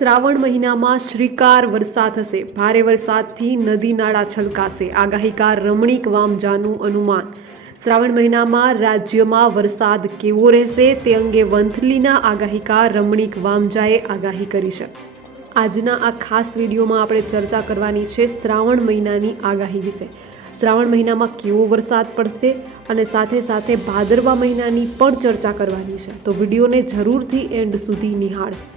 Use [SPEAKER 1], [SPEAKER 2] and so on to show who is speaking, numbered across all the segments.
[SPEAKER 1] શ્રાવણ મહિનામાં શ્રીકાર વરસાદ થશે ભારે વરસાદથી નદી નાળા છલકાશે. આગાહીકાર રમણીક વામજાનું અનુમાન. શ્રાવણ મહિનામાં રાજ્યમાં વરસાદ કેવો રહેશે તે અંગે વંથલીના આગાહીકાર રમણીક વામજાએ આગાહી કરી છે. આજના આ ખાસ વિડીયોમાં આપણે ચર્ચા કરવાની છે શ્રાવણ મહિનાની આગાહી વિશે. શ્રાવણ મહિનામાં કેવો વરસાદ પડશે અને સાથે સાથે ભાદરવા મહિનાની પણ ચર્ચા કરવાની છે. તો વિડીયોને જરૂરથી એન્ડ સુધી નિહાળજો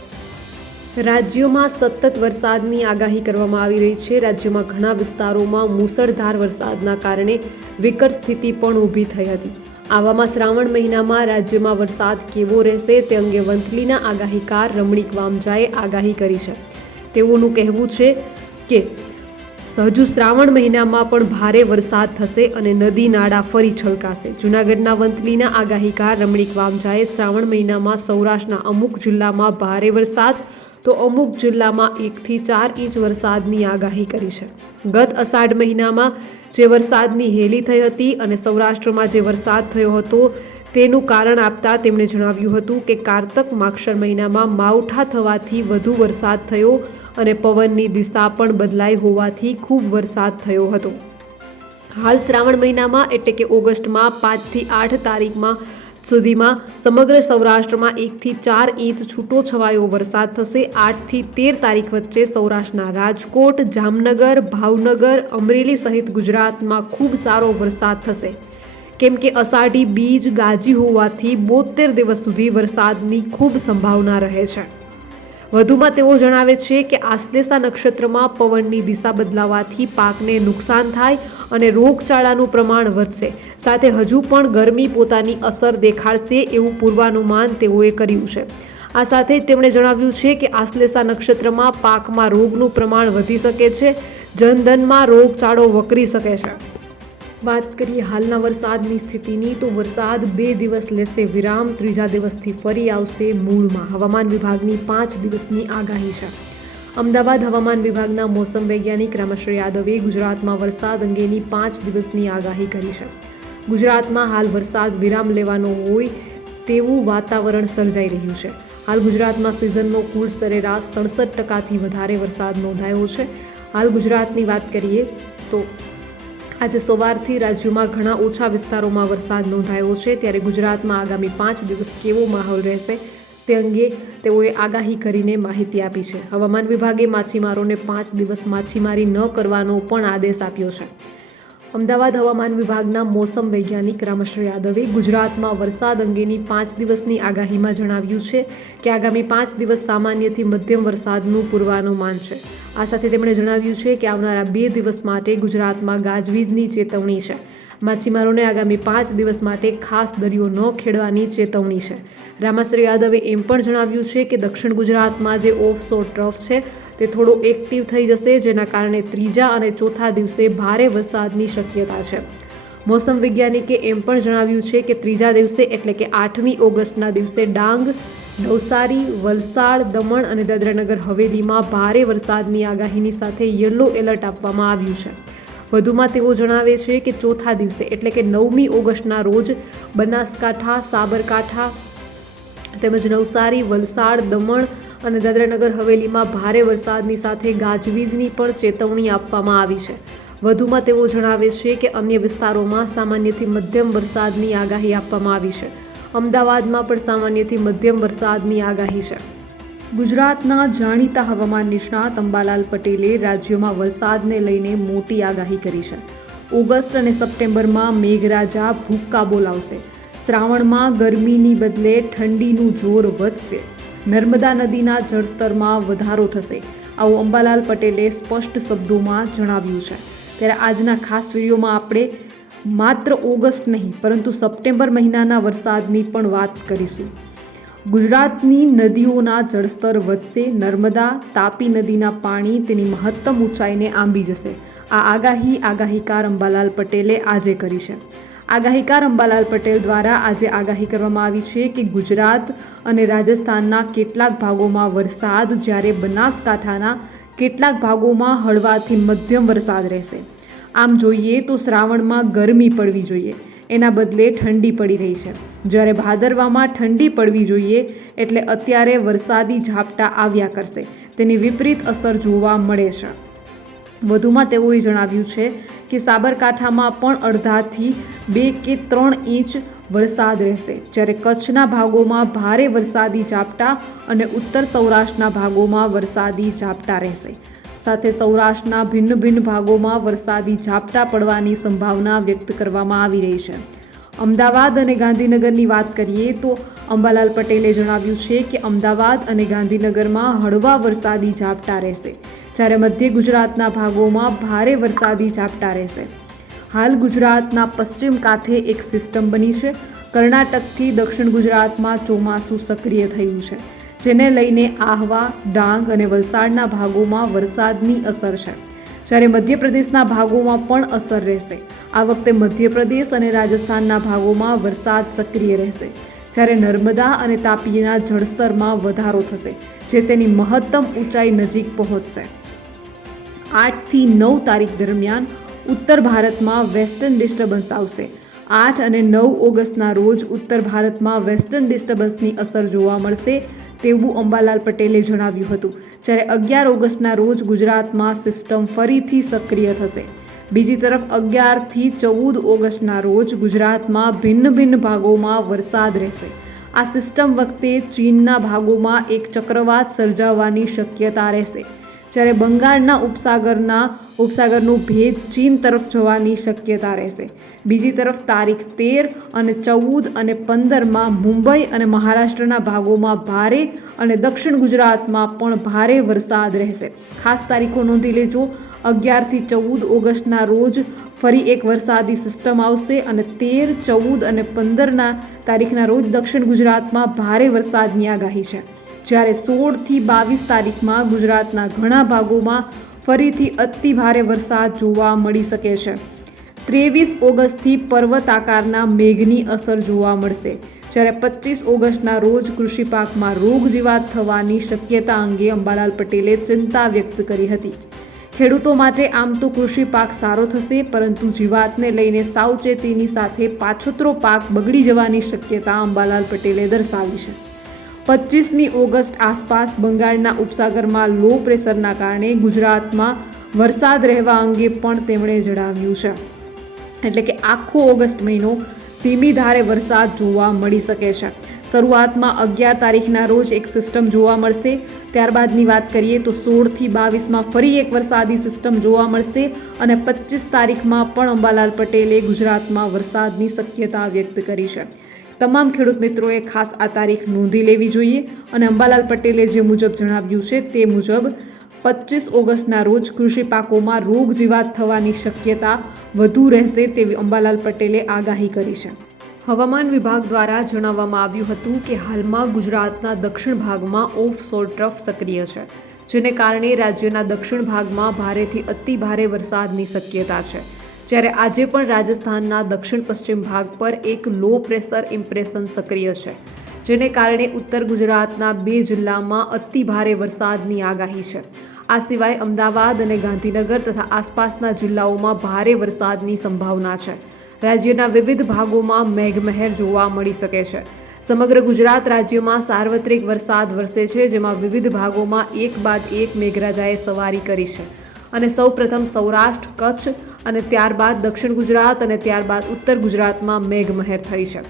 [SPEAKER 1] રાજ્યોમાં સતત વરસાદની આગાહી કરવામાં આવી રહી છે. રાજ્યમાં ઘણા વિસ્તારોમાં મુસળધાર વરસાદના કારણે વિકટ સ્થિતિ પણ ઊભી થઈ હતી. આવામાં શ્રાવણ મહિનામાં રાજ્યમાં વરસાદ કેવો રહેશે તે અંગે વંથલીના આગાહીકાર રમણીક વામજાએ આગાહી કરી છે. તેઓનું કહેવું છે કે, સહજુ શ્રાવણ મહિનામાં પણ ભારે વરસાદ થશે અને નદી નાળા ફરી છલકાશે. જૂનાગઢના વંથલીના આગાહીકાર રમણીક વામજાએ શ્રાવણ મહિનામાં સૌરાષ્ટ્રના અમુક જિલ્લામાં ભારે વરસાદ તો અમુક જિલ્લામાં એકથી ચાર ઇંચ વરસાદની આગાહી કરી છે. ગત અષાઢ મહિનામાં જે વરસાદની હેલી થઈ હતી અને સૌરાષ્ટ્રમાં જે વરસાદ થયો હતો તેનું કારણ આપતા તેમણે જણાવ્યું હતું કે કારતક માક્ષર મહિનામાં માવઠા થવાથી વધુ વરસાદ થયો અને પવનની દિશા પણ બદલાઈ હોવાથી ખૂબ વરસાદ થયો હતો. હાલ શ્રાવણ મહિનામાં એટલે કે ઓગસ્ટમાં પાંચથી આઠ તારીખમાં સુધીમાં સમગ્ર સૌરાષ્ટ્રમાં એકથી ચાર ઇંચ છૂટો છવાયો વરસાદ થશે. આઠથી તેર તારીખ વચ્ચે સૌરાષ્ટ્રના રાજકોટ, જામનગર, ભાવનગર, અમરેલી સહિત ગુજરાતમાં ખૂબ સારો વરસાદ થશે. કેમ કે અષાઢી બીજ ગાજી હોવાથી બોતેર દિવસ સુધી વરસાદની ખૂબ સંભાવના રહે છે. વધુમાં તેઓ જણાવે છે કે આશ્લેષા નક્ષત્રમાં પવનની દિશા બદલાવાથી પાકને નુકસાન થાય અને રોગચાળાનું પ્રમાણ વધશે. સાથે હજુ પણ ગરમી પોતાની અસર દેખાડશે એવું પૂર્વાનુમાન તેઓએ કર્યું છે. આ સાથે તેમણે જણાવ્યું છે કે આશ્લેષા નક્ષત્રમાં પાકમાં રોગનું પ્રમાણ વધી શકે છે, જનધનમાં રોગચાળો વકરી શકે છે. વાત કરીએ હાલના વરસાદની સ્થિતિની, તો વરસાદ બે દિવસ લેશે વિરામ, ત્રીજા દિવસથી ફરી આવશે મૂળમાં. હવામાન વિભાગની પાંચ દિવસની આગાહી છે. અમદાવાદ હવામાન વિભાગના મોસમ વૈજ્ઞાનિક રામેશ્વર યાદવે ગુજરાતમાં વરસાદ અંગેની પાંચ દિવસની આગાહી કરી છે. ગુજરાતમાં હાલ વરસાદ વિરામ લેવાનો હોય તેવું વાતાવરણ સર્જાઈ રહ્યું છે. હાલ ગુજરાતમાં સિઝનનો કુલ સરેરાશ સડસઠ ટકાથી વધારે વરસાદ નોંધાયો છે. હાલ ગુજરાતની વાત કરીએ તો આજે સવારથી રાજ્યમાં ઘણા ઓછા વિસ્તારોમાં વરસાદ નોંધાયો છે. ત્યારે ગુજરાતમાં આગામી પાંચ દિવસ કેવો માહોલ રહેશે તે અંગે તેઓએ આગાહી કરીને માહિતી આપી છે. હવામાન વિભાગે માછીમારોને પાંચ દિવસ માછીમારી ન કરવાનો પણ આદેશ આપ્યો છે. અમદાવાદ હવામાન વિભાગના મોસમ વૈજ્ઞાનિક રામશ્રી યાદવે ગુજરાતમાં વરસાદ અંગેની પાંચ દિવસની આગાહીમાં જણાવ્યું છે કે આગામી પાંચ દિવસ સામાન્યથી મધ્યમ વરસાદનું પૂર્વાનુમાન છે. આ સાથે તેમણે જણાવ્યું છે કે આવનારા બે દિવસ માટે ગુજરાતમાં ગાજવીજની ચેતવણી છે. માછીમારોને આગામી પાંચ દિવસ માટે ખાસ દરિયો ન ખેડવાની ચેતવણી છે. રામાશ્રી યાદવે એમ પણ જણાવ્યું છે કે દક્ષિણ ગુજરાતમાં જે ઓફ શોર ટ્રફ છે તે થોડો એક્ટિવ થઈ જશે, જેના કારણે ત્રીજા અને ચોથા દિવસે ભારે વરસાદની શક્યતા છે. મોસમ વૈજ્ઞાનિકે એમ પણ જણાવ્યું છે કે ત્રીજા દિવસે એટલે કે આઠમી ઓગસ્ટના દિવસે ડાંગ, નવસારી, વલસાડ, દમણ અને દાદરાનગર હવેલીમાં ભારે વરસાદની આગાહીની સાથે યલો એલર્ટ આપવામાં આવ્યું છે. વધુમાં તેઓ જણાવે છે કે ચોથા દિવસે એટલે કે નવમી ઓગસ્ટના રોજ બનાસકાંઠા, સાબરકાંઠા તેમજ નવસારી, વલસાડ, દમણ અને દાદરાનગર હવેલીમાં ભારે વરસાદની સાથે ગાજવીજની પણ ચેતવણી આપવામાં આવી છે. વધુમાં તેઓ જણાવે છે કે અન્ય વિસ્તારોમાં સામાન્યથી મધ્યમ વરસાદની આગાહી આપવામાં આવી છે. અમદાવાદમાં પણ સામાન્યથી મધ્યમ વરસાદની આગાહી છે. ગુજરાતના જાણીતા હવામાન નિષ્ણાત અંબાલાલ પટેલે રાજ્યમાં વરસાદને લઈને મોટી આગાહી કરી છે. ઓગસ્ટ અને સપ્ટેમ્બરમાં મેઘરાજા ભૂક્કા બોલાવશે શ્રાવણમાં ગરમીની બદલે ઠંડીનું જોર વધશે. નર્મદા નદીના જળસ્તરમાં વધારો થશે. આવું અંબાલાલ પટેલે સ્પષ્ટ શબ્દોમાં જણાવ્યું છે. ત્યારે આજના ખાસ વિડીયોમાં આપણે માત્ર ઓગસ્ટ નહીં, પરંતુ સપ્ટેમ્બર મહિનાના વરસાદની પણ વાત કરીશું. ગુજરાતની નદીઓના જળસ્તર વધશે, નર્મદા, તાપી નદીના પાણી તેની મહત્તમ ઊંચાઈને આંબી જશે. આ આગાહી આગાહીકાર અંબાલાલ પટેલે આજે કરી છે. આગાહીકાર અંબાલાલ પટેલ દ્વારા આજે આગાહી કરવામાં આવી છે કે ગુજરાત અને રાજસ્થાનના કેટલાક ભાગોમાં વરસાદ, જ્યારે બનાસકાંઠાના કેટલાક ભાગોમાં હળવાથી મધ્યમ વરસાદ રહેશે. આમ જોઈએ તો શ્રાવણમાં ગરમી પડવી જોઈએ. એના બદલે ઠંડી પડી રહી છે. જ્યારે ભાદરવામાં ઠંડી પડવી જોઈએ, એટલે અત્યારે વરસાદી ઝાપટા આવ્યા કરશે. તેની વિપરીત અસર જોવા મળે છે. વધુમાં તેઓએ જણાવ્યું છે કે સાબરકાંઠામાં પણ અડધાથી બે કે ત્રણ ઇંચ વરસાદ રહેશે. જ્યારે કચ્છના ભાગોમાં ભારે વરસાદી ઝાપટા અને ઉત્તર સૌરાષ્ટ્રના ભાગોમાં વરસાદી ઝાપટા રહેશે. સાથે સૌરાષ્ટ્રના ભિન્ન ભિન્ન ભાગોમાં વરસાદી ઝાપટા પડવાની સંભાવના વ્યક્ત કરવામાં આવી રહી છે. અમદાવાદ અને ગાંધીનગરની વાત કરીએ તો અંબાલાલ પટેલે જણાવ્યું છે કે અમદાવાદ અને ગાંધીનગરમાં હળવા વરસાદી ઝાપટા રહેશે. જ્યારે મધ્ય ગુજરાતના ભાગોમાં ભારે વરસાદી ઝાપટા રહેશે. હાલ ગુજરાતના પશ્ચિમ કાંઠે એક સિસ્ટમ બની છે. કર્ણાટકથી દક્ષિણ ગુજરાતમાં ચોમાસું સક્રિય થયું છે, જેને લઈને આહવા, ડાંગ અને વલસાડના ભાગોમાં વરસાદની અસર છે. જ્યારે મધ્યપ્રદેશના ભાગોમાં પણ અસર રહેશે. આ વખતે મધ્યપ્રદેશ અને રાજસ્થાનના ભાગોમાં વરસાદ સક્રિય રહેશે. જ્યારે નર્મદા અને તાપીના જળસ્તરમાં વધારો થશે, જે તેની મહત્તમ ઊંચાઈ નજીક પહોંચશે. આઠથી નવ તારીખ દરમિયાન ઉત્તર ભારતમાં વેસ્ટર્ન ડિસ્ટર્બન્સ આવશે. આઠ અને નવ ઓગસ્ટના રોજ ઉત્તર ભારતમાં વેસ્ટર્ન ડિસ્ટર્બન્સની અસર જોવા મળશે તેવું અંબાલાલ પટેલે જણાવ્યું હતું. જ્યારે અગિયાર ઓગસ્ટના રોજ ગુજરાતમાં સિસ્ટમ ફરીથી સક્રિય થશે. બીજી તરફ અગિયારથી ચૌદ ઓગસ્ટના રોજ ગુજરાતમાં ભિન્ન ભિન્ન ભાગોમાં વરસાદ રહેશે. આ સિસ્ટમ વખતે ચીનના ભાગોમાં એક ચક્રવાત સર્જાવાની શક્યતા રહેશે. જ્યારે બંગાળના ઉપસાગરના, ઉપસાગરનું ભેદ ચીન તરફ જવાની શક્યતા રહેશે. બીજી તરફ તારીખ તેર અને ચૌદ અને પંદરમાં મુંબઈ અને મહારાષ્ટ્રના ભાગોમાં ભારે અને દક્ષિણ ગુજરાતમાં પણ ભારે વરસાદ રહેશે. ખાસ તારીખો નોંધી લેજો. અગિયારથી ચૌદ ઓગસ્ટના રોજ ફરી એક વરસાદી સિસ્ટમ આવશે અને તેર, ચૌદ અને પંદરના તારીખના રોજ દક્ષિણ ગુજરાતમાં ભારે વરસાદની આગાહી છે. જ્યારે સોળથી બાવીસ તારીખમાં ગુજરાતના ઘણા ભાગોમાં ફરીથી અતિ ભારે વરસાદ જોવા મળી શકે છે. ત્રેવીસ ઓગસ્ટથી પર્વત આકારના મેઘની અસર જોવા મળશે, જ્યારે પચીસ ઓગસ્ટના રોજ કૃષિ પાકમાં રોગ જીવાત થવાની શક્યતા અંગે અંબાલાલ પટેલે ચિંતા વ્યક્ત કરી હતી. ખેડૂતો માટે આમ તો કૃષિ પાક સારો થશે, પરંતુ જીવાતને લઈને સાવચેતીની સાથે પાછોતરો પાક બગડી જવાની શક્યતા અંબાલાલ પટેલે દર્શાવી છે. પચીસમી ઓગસ્ટ આસપાસ બંગાળના ઉપસાગરમાં લો પ્રેશરના કારણે ગુજરાતમાં વરસાદ રહેવા અંગે પણ તેમણે જણાવ્યું છે. એટલે કે આખો ઓગસ્ટ મહિનો ધીમી ધારે વરસાદ જોવા મળી શકે છે. શરૂઆતમાં અગિયાર તારીખના રોજ એક સિસ્ટમ જોવા મળશે. ત્યારબાદની વાત કરીએ તો સોળથી બાવીસમાં ફરી એક વરસાદી સિસ્ટમ જોવા મળશે અને પચીસ તારીખમાં પણ અંબાલાલ પટેલે ગુજરાતમાં વરસાદની શક્યતા વ્યક્ત કરી છે. તમામ ખેડૂત મિત્રોએ ખાસ આ તારીખ નોંધી લેવી જોઈએ અને અંબાલાલ પટેલે જે મુજબ જણાવ્યું છે તે મુજબ પચીસ ઓગસ્ટના રોજ કૃષિ પાકોમાં રોગ જીવાત થવાની શક્યતા વધુ રહેશે તેવી અંબાલાલ પટેલે આગાહી કરી છે. હવામાન વિભાગ દ્વારા જણાવવામાં આવ્યું હતું કે હાલમાં ગુજરાતના દક્ષિણ ભાગમાં ઓફ સોર ટ્રફ સક્રિય છે, જેને કારણે રાજ્યના દક્ષિણ ભાગમાં ભારેથી અતિ ભારે વરસાદની શક્યતા છે. જ્યારે આજે પણ રાજસ્થાનના દક્ષિણ પશ્ચિમ ભાગ પર એક લો પ્રેશર ઇમ્પ્રેશન સક્રિય છે, જેને કારણે ઉત્તર ગુજરાતના બે જિલ્લામાં અતિ ભારે વરસાદની આગાહી છે. આ સિવાય અમદાવાદ અને ગાંધીનગર તથા આસપાસના જિલ્લાઓમાં ભારે વરસાદની સંભાવના છે. રાજ્યના વિવિધ ભાગોમાં મેઘમહેર જોવા મળી શકે છે. સમગ્ર ગુજરાત રાજ્યમાં સાર્વત્રિક વરસાદ વરસે છે, જેમાં વિવિધ ભાગોમાં એક બાદ એક મેઘરાજાએ સવારી કરી છે. અને સૌપ્રથમ સૌરાષ્ટ્ર, કચ્છ અને ત્યારબાદ દક્ષિણ ગુજરાત અને ત્યારબાદ ઉત્તર ગુજરાતમાં મેઘમહેર થઈ છે.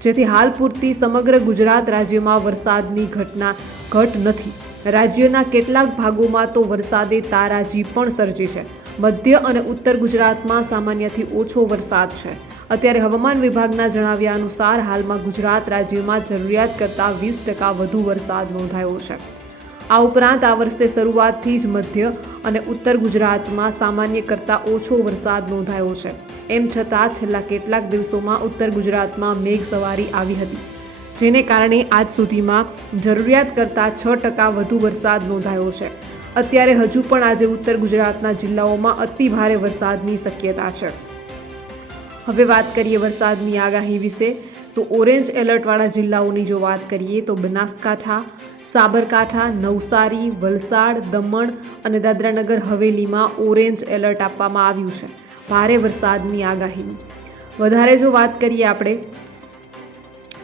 [SPEAKER 1] જેથી હાલ પૂરતી સમગ્ર ગુજરાત રાજ્યમાં વરસાદની ઘટના ઘટ નથી. રાજ્યના કેટલાક ભાગોમાં તો વરસાદે તારાજી પણ સર્જી છે. મધ્ય અને ઉત્તર ગુજરાતમાં સામાન્યથી ઓછો વરસાદ છે. અત્યારે હવામાન વિભાગના જણાવ્યા અનુસાર હાલમાં ગુજરાત રાજ્યમાં જરૂરિયાત કરતાં વીસ ટકા વધુ વરસાદ નોંધાયો છે. આ ઉપરાંત આ વર્ષે શરૂઆતથી જ મધ્ય અને ઉત્તર ગુજરાતમાં સામાન્ય કરતાં ઓછો વરસાદ નોંધાયો છે. એમ છતાં છેલ્લા કેટલાક દિવસોમાં ઉત્તર ગુજરાતમાં મેઘ સવારી આવી હતી, જેને કારણે આજ સુધીમાં જરૂરિયાત કરતાં છ ટકા વધુ વરસાદ નોંધાયો છે. અત્યારે હજુ પણ આજે ઉત્તર ગુજરાતના જિલ્લાઓમાં અતિ ભારે વરસાદની શક્યતા છે. હવે વાત કરીએ વરસાદની આગાહી વિશે. તો ઓરેન્જ એલર્ટવાળા જિલ્લાઓની જો વાત કરીએ તો બનાસકાંઠા, સાબરકાંઠા, નવસારી, વલસાડ, દમણ અને દાદરાનગર હવેલીમાં ઓરેન્જ એલર્ટ આપવામાં આવ્યું છે. ભારે વરસાદની આગાહીની. વધારે જો વાત કરીએ આપણે,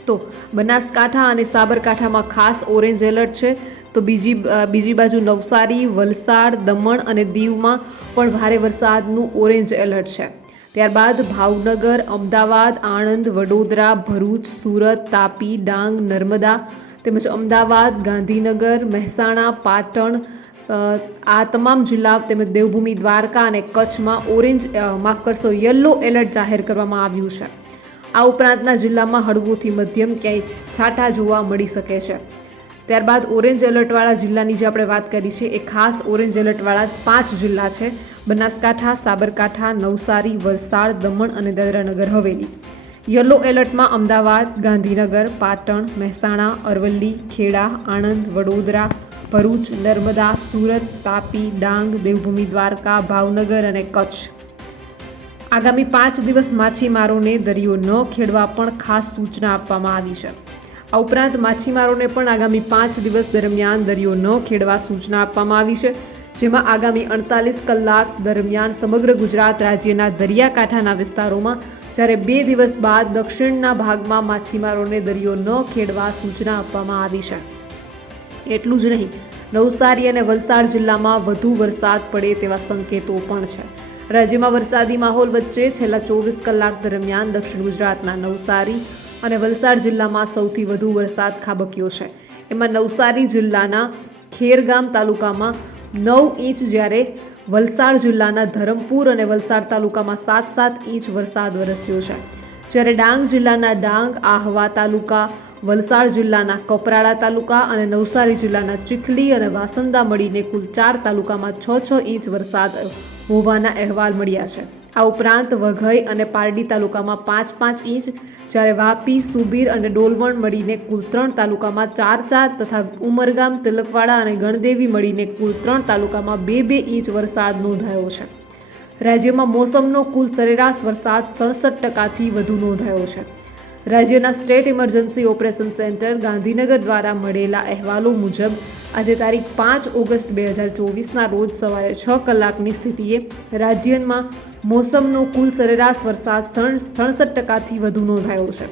[SPEAKER 1] તો બનાસકાંઠા અને સાબરકાંઠામાં ખાસ ઓરેન્જ એલર્ટ છે. તો બીજી બીજી બાજુ નવસારી, વલસાડ, દમણ અને દીવમાં પણ ભારે વરસાદનું ઓરેન્જ એલર્ટ છે. ત્યારબાદ ભાવનગર, અમદાવાદ, આણંદ, વડોદરા, ભરૂચ, સુરત, તાપી, ડાંગ, નર્મદા તેમજ અમદાવાદ, ગાંધીનગર, મહેસાણા, પાટણ આ તમામ જિલ્લા તેમજ દેવભૂમિ, દ્વારકા અને કચ્છમાં ઓરેન્જ માફ કરશો, યલો એલર્ટ જાહેર કરવામાં આવ્યું છે. આ ઉપરાંતના જિલ્લામાં હળવોથી મધ્યમ ક્યાંય છાંટા જોવા મળી શકે છે. ત્યારબાદ ઓરેન્જ એલર્ટવાળા જિલ્લાની જે આપણે વાત કરી છે, એ ખાસ ઓરેન્જ એલર્ટવાળા પાંચ જિલ્લા છે. બનાસકાંઠા, સાબરકાંઠા, નવસારી, વલસાડ, દમણ અને દાદરાનગર હવેલી. યલો એલર્ટમાં અમદાવાદ, ગાંધીનગર, પાટણ, મહેસાણા, અરવલ્લી, ખેડા, આણંદ, વડોદરા, ભરૂચ, નર્મદા, સુરત, તાપી, ડાંગ, દેવભૂમિ, દ્વારકા, ભાવનગર અને કચ્છ. આગામી પાંચ દિવસ માછીમારોને દરિયો ન ખેડવા પણ ખાસ સૂચના આપવામાં આવી છે. આ ઉપરાંત માછીમારોને પણ આગામી પાંચ દિવસ દરમિયાન દરિયો ન ખેડવા સૂચના આપવામાં આવી છે. જેમાં આગામી અડતાલીસ કલાક દરમિયાન સમગ્ર ગુજરાત રાજ્યના દરિયાકાંઠાના વિસ્તારોમાં જ્યારે બે દિવસ બાદ દક્ષિણના ભાગમાં માછીમારોને દરિયો ન ખેડવા સૂચના આપવામાં આવી છે. એટલું જ નહીં, નવસારી અને વલસાડ જિલ્લામાં વધુ વરસાદ પડે તેવા સંકેતો પણ છે. રાજ્યમાં વરસાદી માહોલ વચ્ચે છેલ્લા ચોવીસ કલાક દરમિયાન દક્ષિણ ગુજરાતના નવસારી અને વલસાડ જિલ્લામાં સૌથી વધુ વરસાદ ખાબક્યો છે. એમાં નવસારી જિલ્લાના ખેરગામ તાલુકામાં નવ ઇંચ જ્યારે વલસાડ જિલ્લાના ધરમપુર અને વલસાડ તાલુકામાં સાત સાત ઇંચ વરસાદ વરસ્યો છે. જ્યારે ડાંગ જિલ્લાના ડાંગ, આહવા તાલુકા, વલસાડ જિલ્લાના કપરાડા તાલુકા અને નવસારી જિલ્લાના ચીખલી અને વાસંદા મળીને કુલ ચાર તાલુકામાં છ છ ઇંચ વરસાદ હોવાના અહેવાલ મળ્યા છે. આ ઉપરાંત વઘઈ અને પારડી તાલુકામાં પાંચ પાંચ ઇંચ, જ્યારે વાપી, સુબીર અને ડોલવણ મળીને કુલ ત્રણ તાલુકામાં ચાર ચાર તથા ઉમરગામ, તિલકવાડા અને ગણદેવી મળીને કુલ ત્રણ તાલુકામાં બે બે ઇંચ વરસાદ નોંધાયો છે. રાજ્યમાં મોસમનો કુલ સરેરાશ વરસાદ સડસઠ ટકાથી વધુ નોંધાયો છે. રાજ્યના state emergency operation centre Gandhinagar દ્વારા મળેલા અહેવાલો મુજબ, આજે તારીખ પાંચ ઓગસ્ટ બે હજાર ચોવીસના રોજ સવારે છ કલાકની સ્થિતિએ રાજ્યમાં મોસમનો કુલ સરેરાશ વરસાદ સડસઠ ટકાથી વધુ નોંધાયો છે.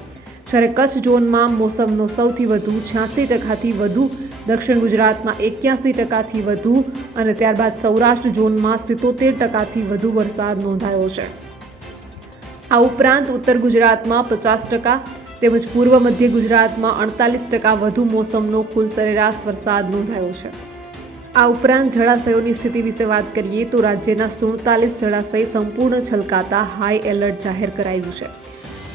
[SPEAKER 1] જ્યારે કચ્છ ઝોનમાં મોસમનો સૌથી વધુ છ્યાસી ટકાથી વધુ, દક્ષિણ ગુજરાતમાં એક્યાસી ટકાથી વધુ અને ત્યારબાદ સૌરાષ્ટ્ર ઝોનમાં સિત્તોતેર ટકાથી વધુ વરસાદ નોંધાયો છે. આ ઉપરાંત ઉત્તર ગુજરાતમાં પચાસ ટકા તેમજ પૂર્વ મધ્ય ગુજરાતમાં અડતાલીસ ટકા વધુ મોસમનો કુલ સરેરાશ વરસાદ નોંધાયો છે. આ ઉપરાંત જળાશયોની સ્થિતિ વિશે વાત કરીએ તો રાજ્યના સુડતાલીસ જળાશય સંપૂર્ણ છલકાતા હાઈ એલર્ટ જાહેર કરાયું છે.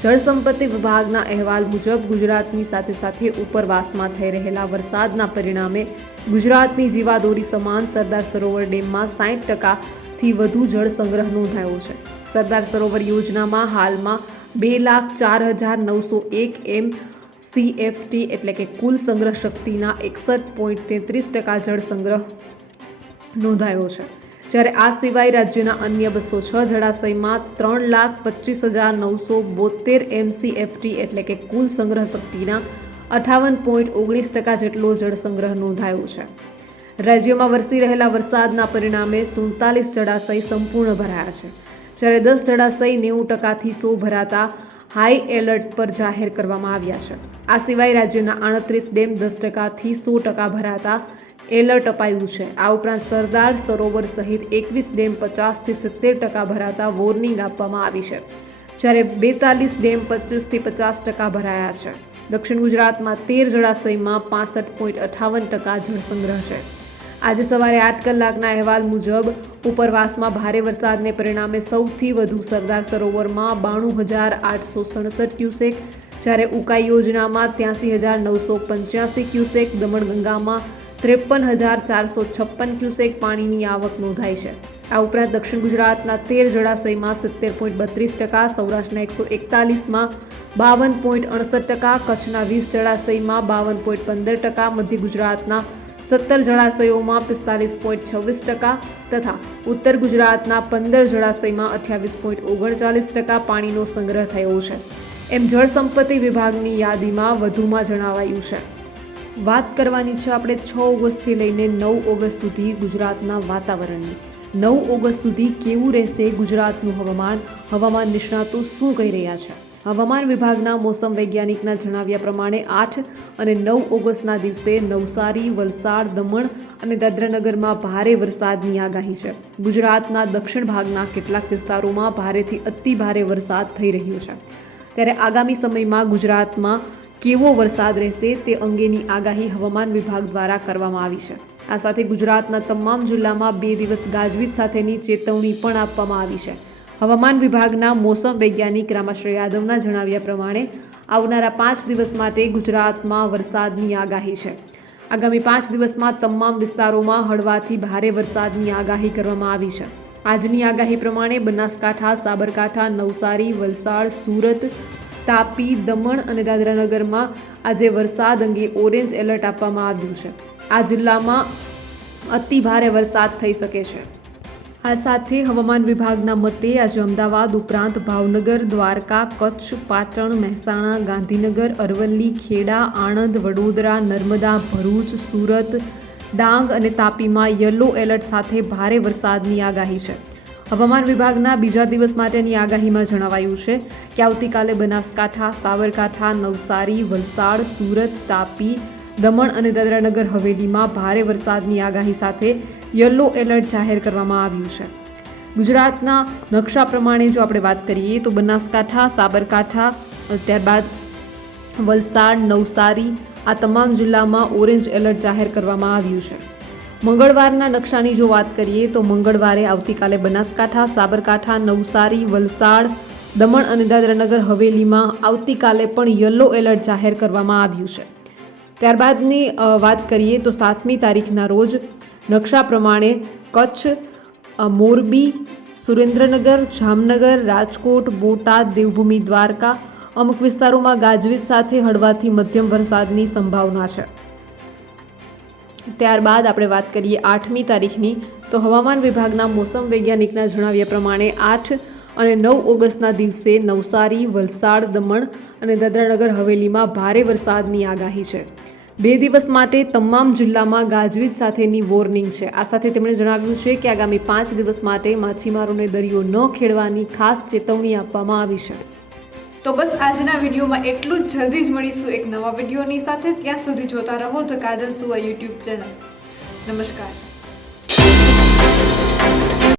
[SPEAKER 1] જળસંપત્તિ વિભાગના અહેવાલ મુજબ ગુજરાતની સાથે સાથે ઉપરવાસમાં થઈ રહેલા વરસાદના પરિણામે ગુજરાતની જીવાદોરી સમાન સરદાર સરોવર ડેમમાં સાઠ ટકાથી વધુ જળ સંગ્રહ નોંધાયો છે. સરદાર સરોવર યોજનામાં હાલમાં બે લાખ ચાર હજાર નવસો એક એમ સીએફટી એટલે કે કુલ સંગ્રહ શક્તિના એકસઠ પોઈન્ટ તેત્રીસ ટકા જળ સંગ્રહ નોંધાયો છે. જ્યારે આ સિવાય રાજ્યના અન્ય બસો છ જળાશયમાં ત્રણ લાખ પચીસ હજાર નવસો બોતેર એમસીએફટી એટલે કે કુલ સંગ્રહ શક્તિના અઠાવન પોઈન્ટ ઓગણીસ ટકા જેટલો જળ સંગ્રહ નોંધાયો છે. રાજ્યમાં વરસી રહેલા વરસાદના પરિણામે સુડતાલીસ જળાશય સંપૂર્ણ ભરાયા છે. જ્યારે દસ જળાશય નેવું ટકાથી સો ભરાતા હાઈ એલર્ટ પર જાહેર કરવામાં આવ્યા છે. આ સિવાય રાજ્યના આડત્રીસ ડેમ દસ ટકાથી સો ટકા ભરાતા એલર્ટ અપાયું છે. આ ઉપરાંત સરદાર સરોવર સહિત એકવીસ ડેમ પચાસથી સિત્તેર ટકા ભરાતા વોર્નિંગ આપવામાં આવી છે, જ્યારે બેતાલીસ ડેમ પચીસથી પચાસ ટકા ભરાયા છે. દક્ષિણ ગુજરાતમાં તેર જળાશયમાં પાસઠ પોઈન્ટ અઠાવન ટકા જળસંગ્રહ છે. આજે સવારે આઠ કલાકના અહેવાલ મુજબ, ઉપરવાસમાં ભારે વરસાદને પરિણામે સૌથી વધુ સરદાર સરોવરમાં બાણું હજાર આઠસો સડસઠ ક્યુસેક, જ્યારે ઉકાઈ યોજનામાં ત્યાંસી હજાર નવસો પંચ્યાસી ક્યુસેક, દમણગંગામાં ત્રેપન હજાર ચારસો છપ્પન ક્યુસેક પાણીની આવક નોંધાઈ છે. આ ઉપરાંત દક્ષિણ ગુજરાતના તેર જળાશયમાં સિત્તેર પોઈન્ટ બત્રીસ ટકા, સૌરાષ્ટ્રના એકસો એકતાલીસમાં બાવન પોઈન્ટ અડસઠ ટકા, કચ્છના વીસ જળાશયમાં બાવન પોઈન્ટ પંદર ટકા, મધ્ય ગુજરાતના સત્તર જળાશયોમાં પિસ્તાલીસ પોઈન્ટ છવ્વીસ ટકા તથા ઉત્તર ગુજરાતના પંદર જળાશયમાં અઠ્યાવીસ પોઈન્ટ ઓગણચાલીસ ટકા પાણીનો સંગ્રહ થયો છે. એમ જળ સંપત્તિ વિભાગની યાદીમાં વધુમાં જણાવાયું છે. વાત કરવાની છે આપણે છ ઓગસ્ટથી લઈને નવ ઓગસ્ટ સુધી ગુજરાતના વાતાવરણની. નવ ઓગસ્ટ સુધી કેવું રહેશે ગુજરાતનું હવામાન? હવામાન નિષ્ણાતો શું કહી રહ્યા છે? હવામાન વિભાગના મોસમ વૈજ્ઞાનિકના જણાવ્યા પ્રમાણે આઠ અને નવ ઓગસ્ટના દિવસે નવસારી, વલસાડ, દમણ અને દાદરાનગરમાં ભારે વરસાદની આગાહી છે. ગુજરાતના દક્ષિણ ભાગના કેટલાક વિસ્તારોમાં ભારેથી અતિ ભારે વરસાદ થઈ રહ્યો છે. ત્યારે આગામી સમયમાં ગુજરાતમાં કેવો વરસાદ રહેશે તે અંગેની આગાહી હવામાન વિભાગ દ્વારા કરવામાં આવી છે. આ સાથે ગુજરાતના તમામ જિલ્લામાં બે દિવસ ગાજવીજ સાથેની ચેતવણી પણ આપવામાં આવી છે. હવામાન વિભાગના મોસમ વૈજ્ઞાનિક રામાશ્રય યાદવના જણાવ્યા પ્રમાણે આવનારા પાંચ દિવસ માટે ગુજરાતમાં વરસાદની આગાહી છે. આગામી પાંચ દિવસમાં તમામ વિસ્તારોમાં હળવાથી ભારે વરસાદની આગાહી કરવામાં આવી છે. આજની આગાહી પ્રમાણે બનાસકાંઠા, સાબરકાંઠા, નવસારી, વલસાડ, સુરત, તાપી, દમણ અને દાદરાનગરમાં આજે વરસાદ અંગે ઓરેન્જ એલર્ટ આપવામાં આવ્યું છે. આ જિલ્લામાં અતિ ભારે વરસાદ થઈ શકે છે. આ સાથે હવામાન વિભાગના મતે આજે અમદાવાદ ઉપરાંત ભાવનગર, દ્વારકા, કચ્છ, પાટણ, મહેસાણા, ગાંધીનગર, અરવલ્લી, ખેડા, આણંદ, વડોદરા, નર્મદા, ભરૂચ, સુરત, ડાંગ અને તાપીમાં યલો એલર્ટ સાથે ભારે વરસાદની આગાહી છે. હવામાન વિભાગના બીજા દિવસ માટેની આગાહીમાં જણાવાયું છે કે આવતીકાલે બનાસકાંઠા, સાબરકાંઠા, નવસારી, વલસાડ, સુરત, તાપી, દમણ અને દાદરાનગર હવેલીમાં ભારે વરસાદની આગાહી સાથે યલો એલર્ટ જાહેર કરવામાં આવ્યું છે. ગુજરાતના નકશા પ્રમાણે જો આપણે વાત કરીએ તો બનાસકાંઠા, સાબરકાંઠા, ત્યારબાદ વલસાડ, નવસારી આ તમામ જિલ્લામાં ઓરેન્જ એલર્ટ જાહેર કરવામાં આવ્યું છે. મંગળવારના નકશાની જો વાત કરીએ તો મંગળવારે આવતીકાલે બનાસકાંઠા, સાબરકાંઠા, નવસારી, વલસાડ, દમણ અને દાદરાનગર હવેલીમાં આવતીકાલે પણ યલો એલર્ટ જાહેર કરવામાં આવ્યું છે. ત્યારબાદની વાત કરીએ તો સાતમી તારીખના રોજ નકશા પ્રમાણે કચ્છ, મોરબી, સુરેન્દ્રનગર, જામનગર, રાજકોટ, બોટાદ, દેવભૂમિ, દ્વારકા અમુક વિસ્તારોમાં ગાજવીજ સાથે હળવાથી મધ્યમ વરસાદની સંભાવના છે. ત્યારબાદ આપણે વાત કરીએ આઠમી તારીખની, તો હવામાન વિભાગના મોસમ વૈજ્ઞાનિકના જણાવ્યા પ્રમાણે આઠ અને નવ ઓગસ્ટના દિવસે નવસારી, વલસાડ, દમણ અને દાદરાનગર હવેલીમાં ભારે વરસાદની આગાહી છે. બે દિવસ માટે તમામ જિલ્લામાં ગાજવીજ સાથેની વોર્નિંગ છે. આ સાથે તેમણે જણાવ્યું છે કે આગામી પાંચ દિવસ માટે માછીમારોને દરિયો ન ખેડવાની ખાસ ચેતવણી આપવામાં આવી છે. તો બસ આજના વિડીયોમાં એટલું જ. જલ્દી જ મળીશું એક નવા વિડીયોની સાથે. ત્યાં સુધી જોતા રહો ધ કાજલ સુવા યુટ્યુબ ચેનલ. નમસ્કાર.